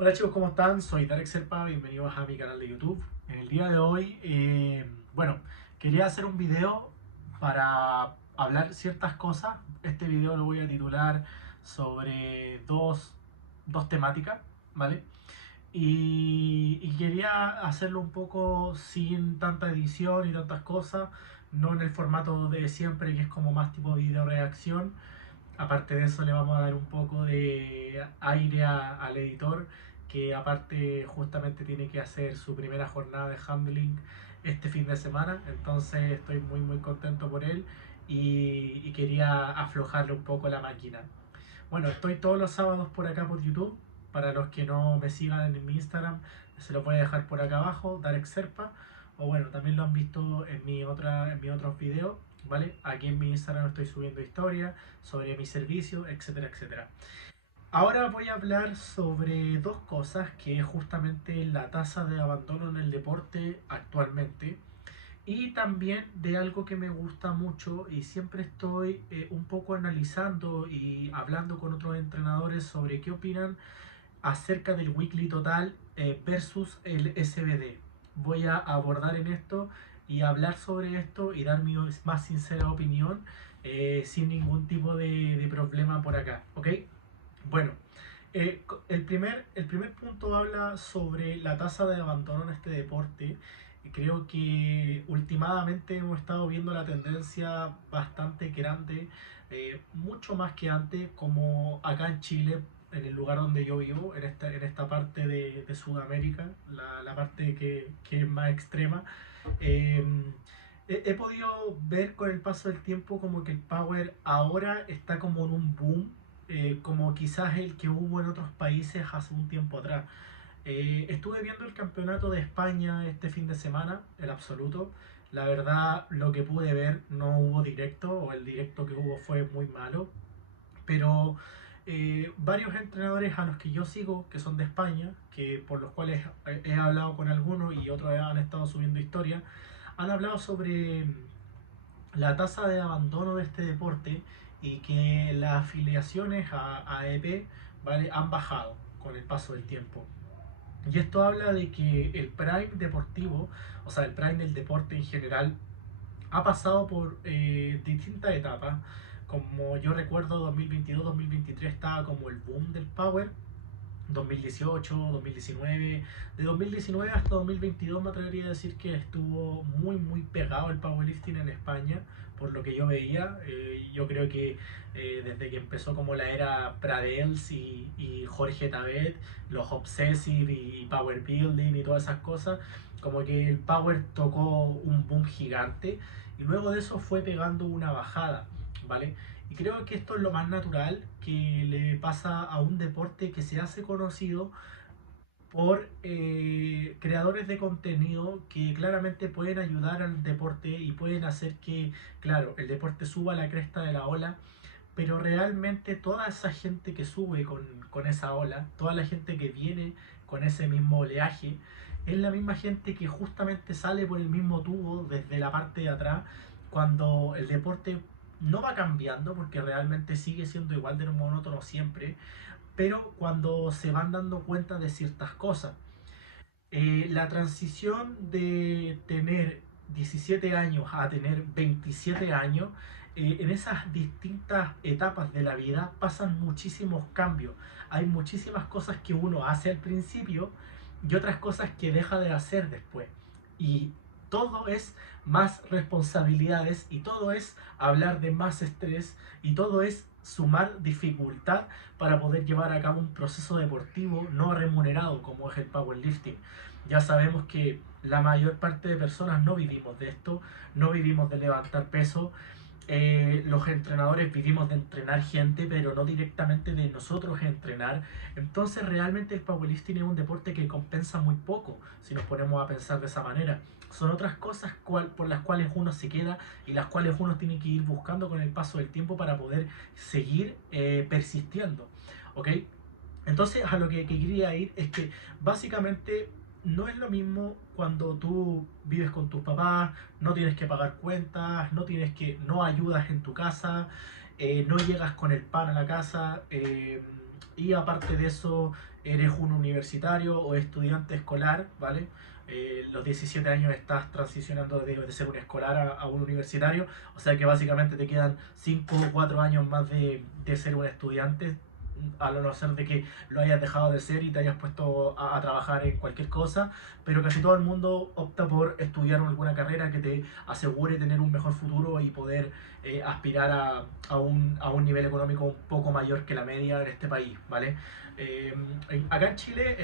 Hola chicos, ¿cómo están? Soy Darek Serpa, bienvenidos a mi canal de YouTube. En el día de hoy, quería hacer un video para hablar ciertas cosas. Este video lo voy a titular sobre dos temáticas, ¿vale? Y quería hacerlo un poco sin tanta edición y tantas cosas, no en el formato de siempre, que es como más tipo video reacción. Aparte de eso le vamos a dar un poco de aire al editor, que aparte justamente tiene que hacer su primera jornada de handling este fin de semana. Entonces estoy muy contento por él y quería aflojarle un poco la máquina. Bueno, estoy todos los sábados por acá por YouTube. Para los que no me sigan en mi Instagram, se los voy a dejar por acá abajo, Darek Serpa. O bueno, también lo han visto en mis otros videos, ¿vale? Aquí en mi Instagram estoy subiendo historias sobre mi servicio, etcétera, etcétera. Ahora voy a hablar sobre dos cosas, que es justamente la tasa de abandono en el deporte actualmente y también de algo que me gusta mucho y siempre estoy un poco analizando y hablando con otros entrenadores sobre qué opinan acerca del weekly total versus el SBD. Voy a abordar en esto y hablar sobre esto y dar mi más sincera opinión sin ningún tipo de problema por acá, ¿ok? Bueno, el primer punto habla sobre la tasa de abandono en este deporte. Creo que últimamente hemos estado viendo la tendencia bastante grande, mucho más que antes, como acá en Chile, en el lugar donde yo vivo, en esta parte de Sudamérica, la parte que es más extrema. eh, he podido ver con el paso del tiempo como que el Power ahora está como en un boom, como quizás el que hubo en otros países hace un tiempo atrás. Estuve viendo el campeonato de España este fin de semana, el absoluto. La verdad, lo que pude ver no hubo directo, o el directo que hubo fue muy malo, pero varios entrenadores a los que yo sigo, que son de España, que por los cuales he hablado con algunos y otros han estado subiendo historia, han hablado sobre la tasa de abandono de este deporte y que las afiliaciones a EP, ¿vale?, han bajado con el paso del tiempo. Y esto habla de que el prime deportivo, o sea, el prime del deporte en general, ha pasado por distintas etapas. Como yo recuerdo, 2022-2023 estaba como el boom del power. 2018, 2019, de 2019 hasta 2022 me atrevería a decir que estuvo muy pegado el powerlifting en España, por lo que yo veía. Yo creo que desde que empezó como la era Pradels y Jorge Tabet, los Obsessive y Power Building y todas esas cosas, como que el power tocó un boom gigante y luego de eso fue pegando una bajada, ¿vale? Y creo que esto es lo más natural que le pasa a un deporte que se hace conocido por creadores de contenido que claramente pueden ayudar al deporte y pueden hacer que, claro, el deporte suba a la cresta de la ola, pero realmente toda esa gente que sube con esa ola, toda la gente que viene con ese mismo oleaje, es la misma gente que justamente sale por el mismo tubo desde la parte de atrás cuando el deporte no va cambiando porque realmente sigue siendo igual de monótono siempre, pero cuando se van dando cuenta de ciertas cosas. La transición de tener 17 años a tener 27 años, en esas distintas etapas de la vida pasan muchísimos cambios. Hay muchísimas cosas que uno hace al principio y otras cosas que deja de hacer después. Y todo es más responsabilidades y todo es hablar de más estrés y todo es sumar dificultad para poder llevar a cabo un proceso deportivo no remunerado como es el powerlifting. Ya sabemos que la mayor parte de personas no vivimos de esto, no vivimos de levantar peso. Los entrenadores vivimos de entrenar gente, pero no directamente de nosotros entrenar. Entonces realmente el powerlifting es un deporte que compensa muy poco, si nos ponemos a pensar de esa manera. Son otras cosas por las cuales uno se queda y las cuales uno tiene que ir buscando con el paso del tiempo para poder seguir persistiendo. ¿Ok? Entonces, a lo que quería ir es que básicamente no es lo mismo cuando tú vives con tus papás, no tienes que pagar cuentas, no ayudas en tu casa, no llegas con el pan a la casa, y aparte de eso eres un universitario o estudiante escolar, ¿vale? Los 17 años estás transicionando de ser un escolar a un universitario, o sea que básicamente te quedan 5 o 4 años más de ser un estudiante, a no ser de que lo hayas dejado de ser y te hayas puesto a trabajar en cualquier cosa, pero casi todo el mundo opta por estudiar alguna carrera que te asegure tener un mejor futuro y poder aspirar a un nivel económico un poco mayor que la media en este país, ¿vale? Eh, Acá en Chile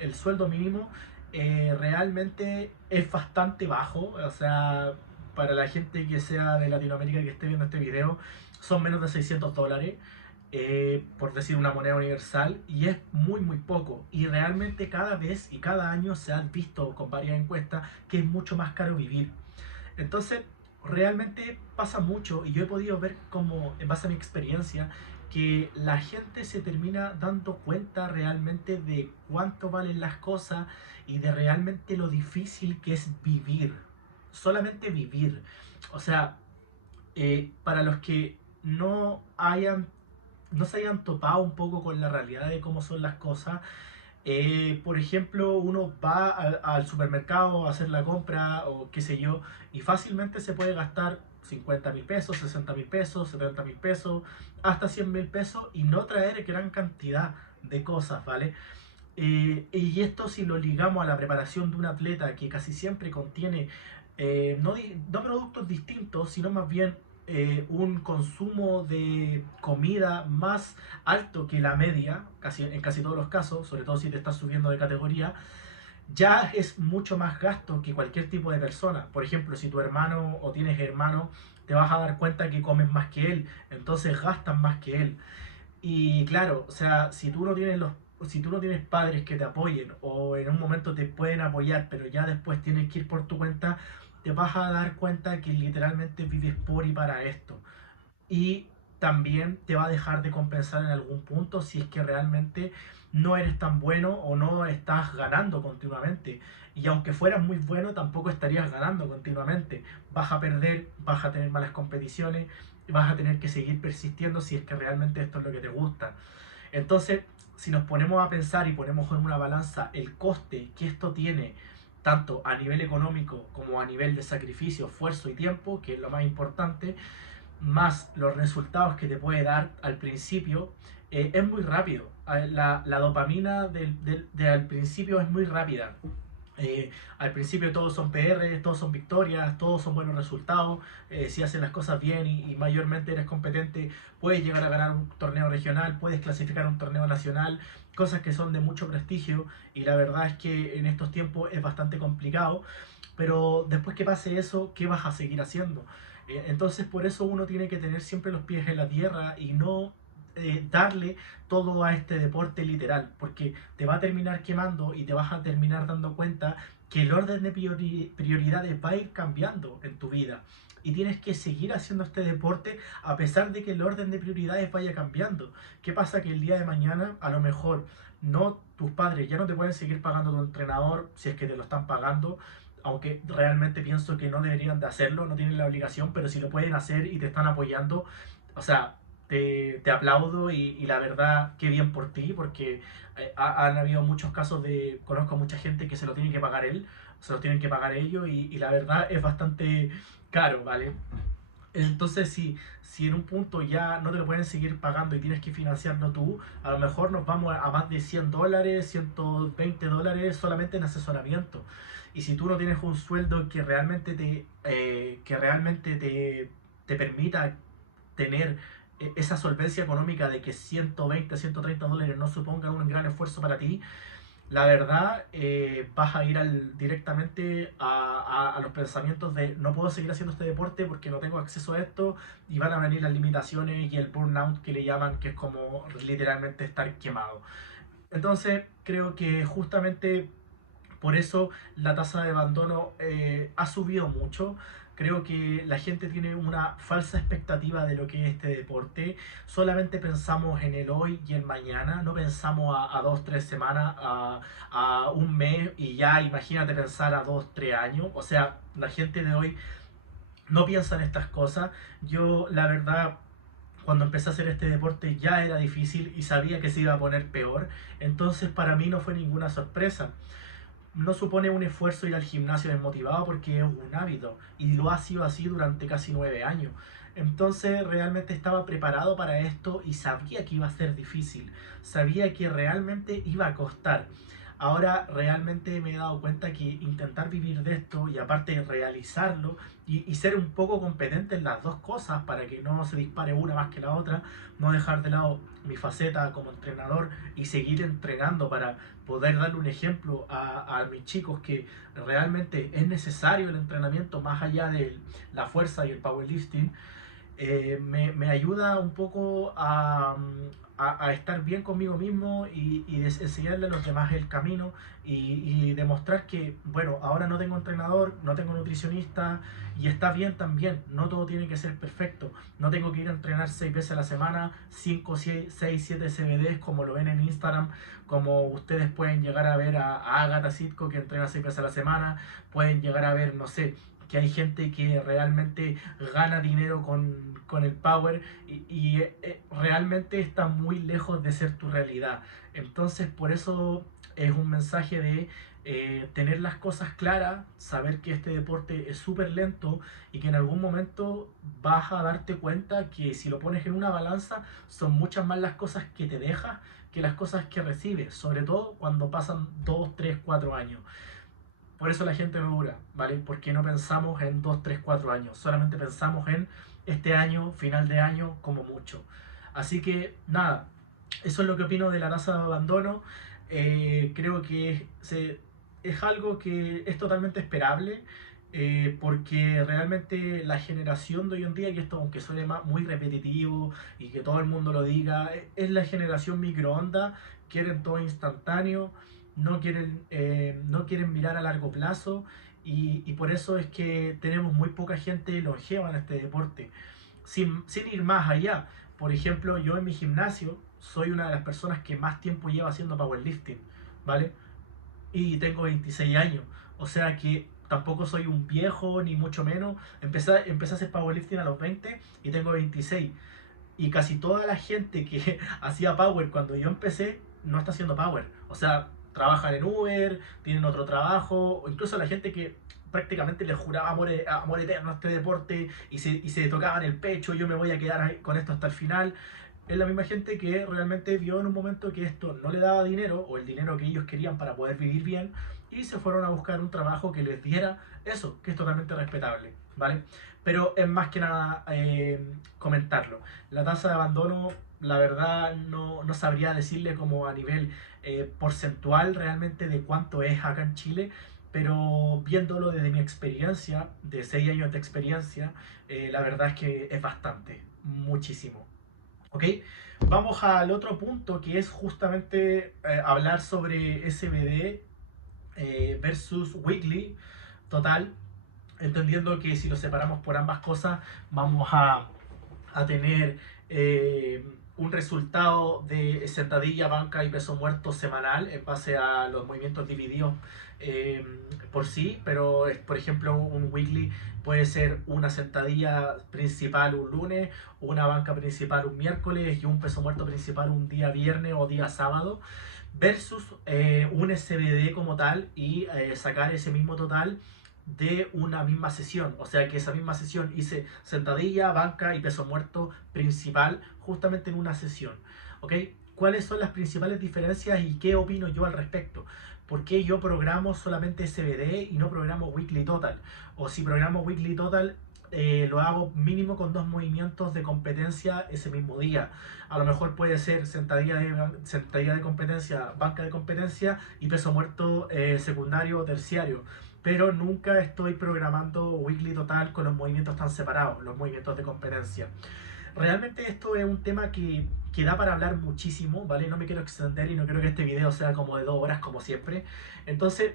el sueldo mínimo realmente es bastante bajo, o sea, para la gente que sea de Latinoamérica que esté viendo este video, son menos de $600, por decir una moneda universal, y es muy muy poco. Y realmente cada vez y cada año se han visto con varias encuestas que es mucho más caro vivir. Entonces, realmente pasa mucho y yo he podido ver como, en base a mi experiencia, que la gente se termina dando cuenta realmente de cuánto valen las cosas y de realmente lo difícil que es vivir. Solamente vivir. O sea, para los que no se hayan topado un poco con la realidad de cómo son las cosas, por ejemplo, uno va al supermercado a hacer la compra o qué sé yo, y fácilmente se puede gastar 50.000 pesos, 60.000 pesos, 70.000 pesos, hasta 100.000 pesos y no traer gran cantidad de cosas, ¿vale? Y esto si lo ligamos a la preparación de un atleta que casi siempre contiene no productos distintos, sino más bien un consumo de comida más alto que la media, en casi todos los casos, sobre todo si te estás subiendo de categoría, ya es mucho más gasto que cualquier tipo de persona. Por ejemplo, si tu hermano o tienes hermano, te vas a dar cuenta que comes más que él, entonces gastas más que él. Y claro, o sea, si tú no tienes padres que te apoyen o en un momento te pueden apoyar, pero ya después tienes que ir por tu cuenta, te vas a dar cuenta que literalmente vives por y para esto. Y también te va a dejar de compensar en algún punto si es que realmente no eres tan bueno o no estás ganando continuamente. Y aunque fueras muy bueno, tampoco estarías ganando continuamente. Vas a perder, vas a tener malas competiciones, vas a tener que seguir persistiendo si es que realmente esto es lo que te gusta. Entonces, si nos ponemos a pensar y ponemos en una balanza el coste que esto tiene, tanto a nivel económico como a nivel de sacrificio, esfuerzo y tiempo, que es lo más importante, más los resultados que te puede dar al principio, es muy rápido. La dopamina al principio es muy rápida. Al principio todos son PR, todos son victorias, todos son buenos resultados. Si haces las cosas bien y mayormente eres competente, puedes llegar a ganar un torneo regional, puedes clasificar un torneo nacional, cosas que son de mucho prestigio y la verdad es que en estos tiempos es bastante complicado. Pero después que pase eso, ¿qué vas a seguir haciendo? Entonces por eso uno tiene que tener siempre los pies en la tierra y no darle todo a este deporte literal, porque te va a terminar quemando y te vas a terminar dando cuenta que el orden de prioridades va a ir cambiando en tu vida. Y tienes que seguir haciendo este deporte a pesar de que el orden de prioridades vaya cambiando. ¿Qué pasa? Que el día de mañana a lo mejor no tus padres ya no te pueden seguir pagando tu entrenador si es que te lo están pagando, aunque realmente pienso que no deberían de hacerlo, no tienen la obligación, pero si lo pueden hacer y te están apoyando, o sea, te aplaudo y la verdad, qué bien por ti, porque han habido muchos casos conozco a mucha gente que se lo tienen que pagar él, se lo tienen que pagar ellos y la verdad es bastante caro, ¿vale? Entonces, si en un punto ya no te lo pueden seguir pagando y tienes que financiarlo tú, a lo mejor nos vamos a más de $100, $120 solamente en asesoramiento. Y si tú no tienes un sueldo que realmente te permita tener esa solvencia económica de que 120, $130 no supongan un gran esfuerzo para ti, la verdad vas a ir directamente a los pensamientos de no puedo seguir haciendo este deporte porque no tengo acceso a esto y van a venir las limitaciones y el burnout que le llaman, que es como literalmente estar quemado. Entonces creo que justamente por eso la tasa de abandono ha subido mucho. Creo que la gente tiene una falsa expectativa de lo que es este deporte. Solamente pensamos en el hoy y el mañana. No pensamos a 2, 3 semanas, a un mes y ya imagínate pensar a 2, 3 años. O sea, la gente de hoy no piensa en estas cosas. Yo, la verdad, Cuando empecé a hacer este deporte ya era difícil y sabía que se iba a poner peor, entonces para mí no fue ninguna sorpresa. No supone un esfuerzo ir al gimnasio desmotivado porque es un hábito y lo ha sido así durante casi 9 años. Entonces realmente estaba preparado para esto y sabía que iba a ser difícil, sabía que realmente iba a costar. Ahora realmente me he dado cuenta que intentar vivir de esto y aparte realizarlo y ser un poco competente en las dos cosas para que no se dispare una más que la otra, no dejar de lado mi faceta como entrenador y seguir entrenando para poder darle un ejemplo a mis chicos que realmente es necesario el entrenamiento más allá de la fuerza y el powerlifting, me ayuda un poco a estar bien conmigo mismo y enseñarle a los demás el camino y demostrar que, bueno, ahora no tengo entrenador, no tengo nutricionista y está bien también, no todo tiene que ser perfecto, no tengo que ir a entrenar 6 veces a la semana, 5, 6, 7 CBDs como lo ven en Instagram, como ustedes pueden llegar a ver a Agatha Sitko que entrena 6 veces a la semana, pueden llegar a ver, no sé, que hay gente que realmente gana dinero con el power y realmente está muy lejos de ser tu realidad. Entonces por eso es un mensaje de tener las cosas claras, saber que este deporte es súper lento y que en algún momento vas a darte cuenta que si lo pones en una balanza son muchas más las cosas que te dejas que las cosas que recibes, sobre todo cuando pasan 2 3 4 años. Por eso la gente no dura, ¿vale? Porque no pensamos en 2 3 4 años, solamente pensamos en este año, final de año, como mucho. Así que nada, eso es lo que opino de la tasa de abandono. Creo que es algo que es totalmente esperable, porque realmente la generación de hoy en día, y esto aunque suene muy repetitivo y que todo el mundo lo diga, es la generación microondas, quieren todo instantáneo, no quieren mirar a largo plazo y por eso es que tenemos muy poca gente longeva en este deporte. Sin ir más allá, por ejemplo, yo en mi gimnasio soy una de las personas que más tiempo lleva haciendo powerlifting, ¿vale? Y tengo 26 años, o sea que tampoco soy un viejo ni mucho menos. Empecé a hacer powerlifting a los 20 y tengo 26 y casi toda la gente que hacía power cuando yo empecé no está haciendo power. O sea, trabajan en Uber, tienen otro trabajo, o incluso la gente que prácticamente les juraba amor eterno a este deporte y se tocaban el pecho, yo me voy a quedar con esto hasta el final. Es la misma gente que realmente vio en un momento que esto no le daba dinero o el dinero que ellos querían para poder vivir bien y se fueron a buscar un trabajo que les diera eso, que es totalmente respetable, ¿vale? Pero es más que nada comentarlo. La tasa de abandono, la verdad, no sabría decirle como a nivel porcentual realmente de cuánto es acá en Chile, pero viéndolo desde mi experiencia, de 6 años de experiencia, la verdad es que es bastante, muchísimo. ¿Ok? Vamos al otro punto que es justamente hablar sobre SBD versus weekly total, entendiendo que si lo separamos por ambas cosas vamos a tener un resultado de sentadilla, banca y peso muerto semanal en base a los movimientos divididos eh, por sí, pero por ejemplo un weekly puede ser una sentadilla principal un lunes, una banca principal un miércoles y un peso muerto principal un día viernes o día sábado versus un SBD como tal y sacar ese mismo total de una misma sesión. O sea que esa misma sesión hice sentadilla, banca y peso muerto principal justamente en una sesión. ¿Ok? ¿Cuáles son las principales diferencias y qué opino yo al respecto? ¿Por qué yo programo solamente SBD y no programo Weekly Total? O si programo Weekly Total, lo hago mínimo con 2 movimientos de competencia ese mismo día. A lo mejor puede ser sentadilla de competencia, banca de competencia y peso muerto secundario o terciario, pero nunca estoy programando weekly total con los movimientos tan separados, los movimientos de competencia. Realmente esto es un tema que da para hablar muchísimo, ¿vale? No me quiero extender y no quiero que este video sea como de 2 horas como siempre. Entonces,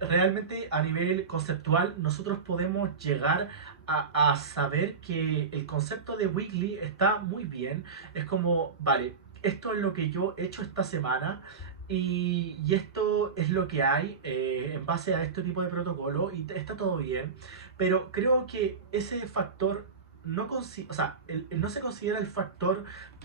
realmente a nivel conceptual nosotros podemos llegar a saber que el concepto de weekly está muy bien. Es como, vale, esto es lo que yo he hecho esta semana y esto es lo que hay en base a este tipo de protocolo y está todo bien. Pero creo que ese factor o sea, no se considera el factor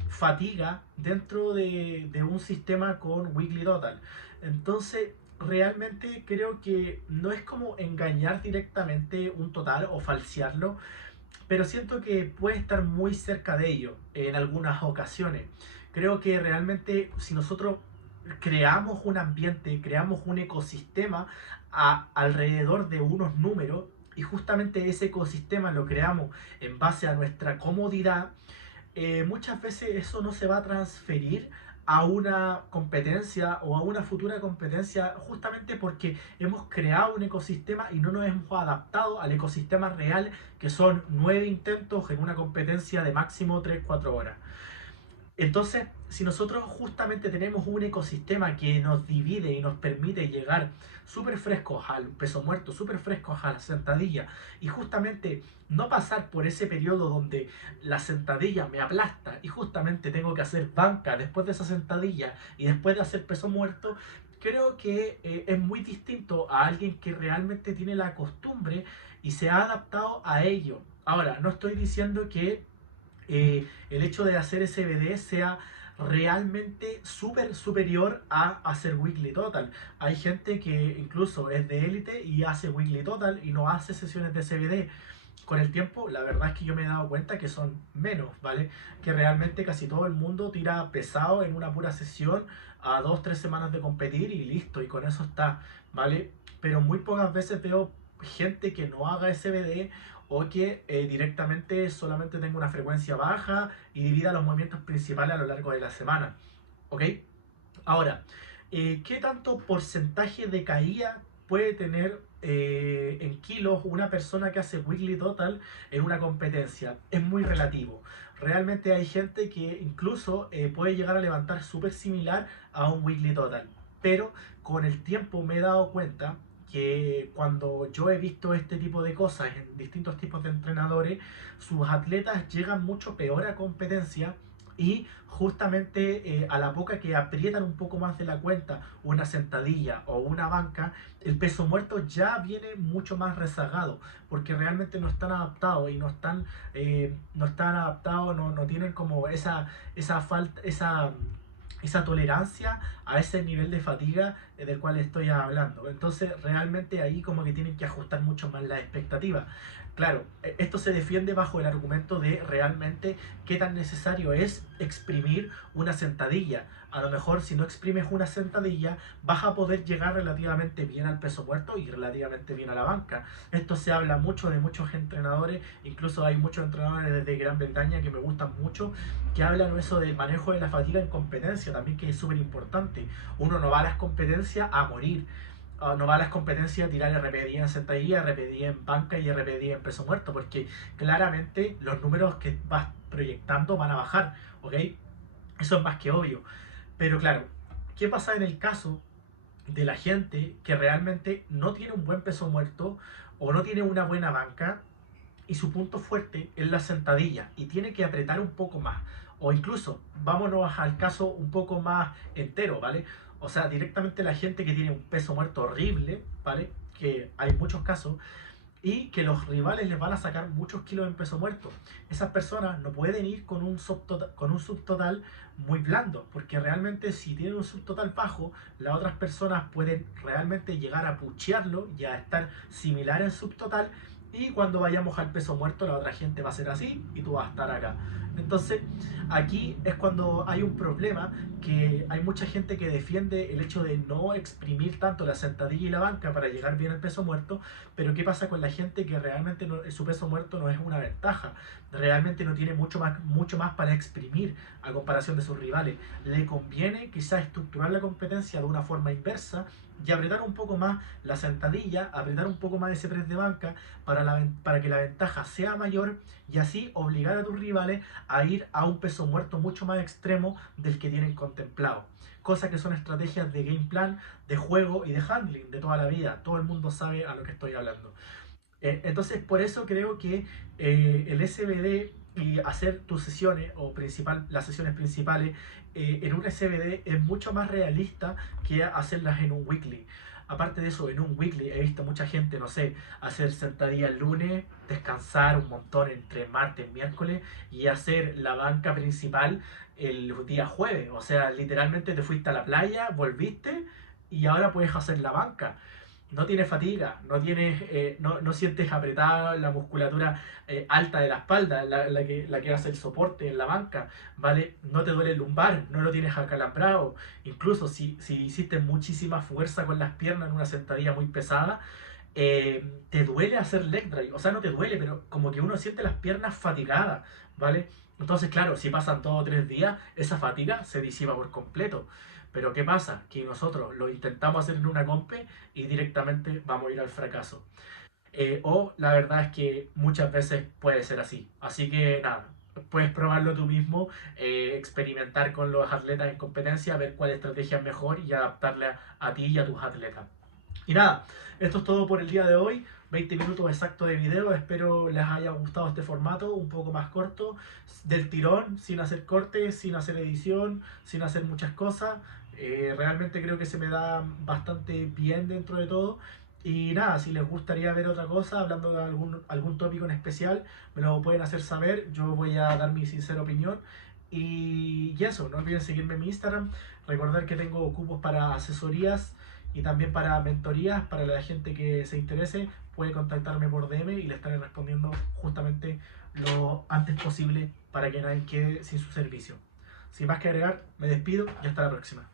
fatiga dentro de un sistema con Weekly Total. Entonces, realmente creo que no es como engañar directamente un total o falsearlo, pero siento que puede estar muy cerca de ello en algunas ocasiones. Creo que realmente si nosotros creamos un ambiente, creamos un ecosistema alrededor de unos números y justamente ese ecosistema lo creamos en base a nuestra comodidad, muchas veces eso no se va a transferir a una competencia o a una futura competencia justamente porque hemos creado un ecosistema y no nos hemos adaptado al ecosistema real que son 9 intentos en una competencia de máximo 3 4 horas. Entonces, si nosotros justamente tenemos un ecosistema que nos divide y nos permite llegar súper frescos al peso muerto, súper frescos a la sentadilla, y justamente no pasar por ese periodo donde la sentadilla me aplasta y justamente tengo que hacer banca después de esa sentadilla y después de hacer peso muerto, creo que es muy distinto a alguien que realmente tiene la costumbre y se ha adaptado a ello. Ahora, no estoy diciendo que el hecho de hacer SBD sea realmente súper superior a hacer weekly total. Hay gente que incluso es de élite y hace weekly total y no hace sesiones de SBD. Con el tiempo, la verdad es que yo me he dado cuenta que son menos, ¿vale? Que realmente casi todo el mundo tira pesado en una pura sesión a 2 3 semanas de competir y listo, y con eso está, ¿vale? Pero muy pocas veces veo gente que no haga SBD o que directamente solamente tenga una frecuencia baja y divida los movimientos principales a lo largo de la semana, ¿ok? Ahora, ¿qué tanto porcentaje de caída puede tener en kilos una persona que hace weekly total en una competencia? Es muy relativo. Realmente hay gente que incluso puede llegar a levantar súper similar a un weekly total. Pero con el tiempo me he dado cuenta que cuando yo he visto este tipo de cosas en distintos tipos de entrenadores, sus atletas llegan mucho peor a competencia y justamente a la poca que aprietan un poco más de la cuenta una sentadilla o una banca, el peso muerto ya viene mucho más rezagado porque realmente no están adaptados y no están adaptados, no tienen como esa falta, esa tolerancia a ese nivel de fatiga del cual estoy hablando. Entonces, realmente ahí como que tienen que ajustar mucho más las expectativas. Claro, esto se defiende bajo el argumento de realmente qué tan necesario es exprimir una sentadilla. A lo mejor si no exprimes una sentadilla vas a poder llegar relativamente bien al peso muerto y relativamente bien a la banca. Esto se habla mucho de muchos entrenadores, incluso hay muchos entrenadores desde Gran Bretaña que me gustan mucho, que hablan eso del manejo de la fatiga en competencia, también que es súper importante. Uno no va a las competencias a morir, no va a las competencias a tirar RPD en sentadilla, RPD en banca y RPD en peso muerto, porque claramente los números que vas proyectando van a bajar, ¿ok? Eso es más que obvio. Pero claro, ¿qué pasa en el caso de la gente que realmente no tiene un buen peso muerto o no tiene una buena banca y su punto fuerte es la sentadilla y tiene que apretar un poco más? O incluso, vámonos al caso un poco más entero, ¿vale? O sea, directamente la gente que tiene un peso muerto horrible, ¿vale? Que hay muchos casos, y que los rivales les van a sacar muchos kilos en peso muerto. Esas personas no pueden ir con un subtotal muy blando, porque realmente si tienen un subtotal bajo, las otras personas pueden realmente llegar a puchearlo y a estar similar en subtotal, y cuando vayamos al peso muerto la otra gente va a ser así y tú vas a estar acá. Entonces aquí es cuando hay un problema, que hay mucha gente que defiende el hecho de no exprimir tanto la sentadilla y la banca para llegar bien al peso muerto, pero ¿qué pasa con la gente que realmente su peso muerto no es una ventaja? Realmente no tiene mucho más para exprimir a comparación de sus rivales. Le conviene quizás estructurar la competencia de una forma inversa y apretar un poco más la sentadilla, apretar un poco más ese press de banca para que la ventaja sea mayor y así obligar a tus rivales a ir a un peso muerto mucho más extremo del que tienen contemplado. Cosas que son estrategias de game plan, de juego y de handling de toda la vida. Todo el mundo sabe a lo que estoy hablando. Entonces, por eso creo que el SBD y hacer tus sesiones las sesiones principales en un SBD es mucho más realista que hacerlas en un weekly. Aparte de eso, en un weekly he visto mucha gente, no sé, hacer sentadilla el lunes, descansar un montón entre martes y miércoles y hacer la banca principal el día jueves. O sea, literalmente te fuiste a la playa, volviste y ahora puedes hacer la banca. No tienes fatiga, no sientes apretada la musculatura alta de la espalda, la que hace el soporte en la banca, ¿vale? No te duele el lumbar, no lo tienes acalambrado. Incluso si hiciste muchísima fuerza con las piernas en una sentadilla muy pesada, te duele hacer leg drive. O sea, no te duele, pero como que uno siente las piernas fatigadas, ¿vale? Entonces, claro, si pasan 2 o 3 días, esa fatiga se disipa por completo. Pero ¿qué pasa? Que nosotros lo intentamos hacer en una compe y directamente vamos a ir al fracaso. O la verdad es que muchas veces puede ser así. Así que nada, puedes probarlo tú mismo, experimentar con los atletas en competencia, ver cuál estrategia es mejor y adaptarla a ti y a tus atletas. Y nada, esto es todo por el día de hoy. 20 minutos exactos de video. Espero les haya gustado este formato, un poco más corto, del tirón, sin hacer cortes, sin hacer edición, sin hacer muchas cosas. Realmente creo que se me da bastante bien dentro de todo. Y nada, si les gustaría ver otra cosa, hablando de algún tópico en especial, me lo pueden hacer saber. Yo voy a dar mi sincera opinión. Y eso, no olviden seguirme en mi Instagram. Recordar que tengo cupos para asesorías y también para mentorías, para la gente que se interese, puede contactarme por DM y le estaré respondiendo justamente lo antes posible para que nadie quede sin su servicio. Sin más que agregar, me despido y hasta la próxima.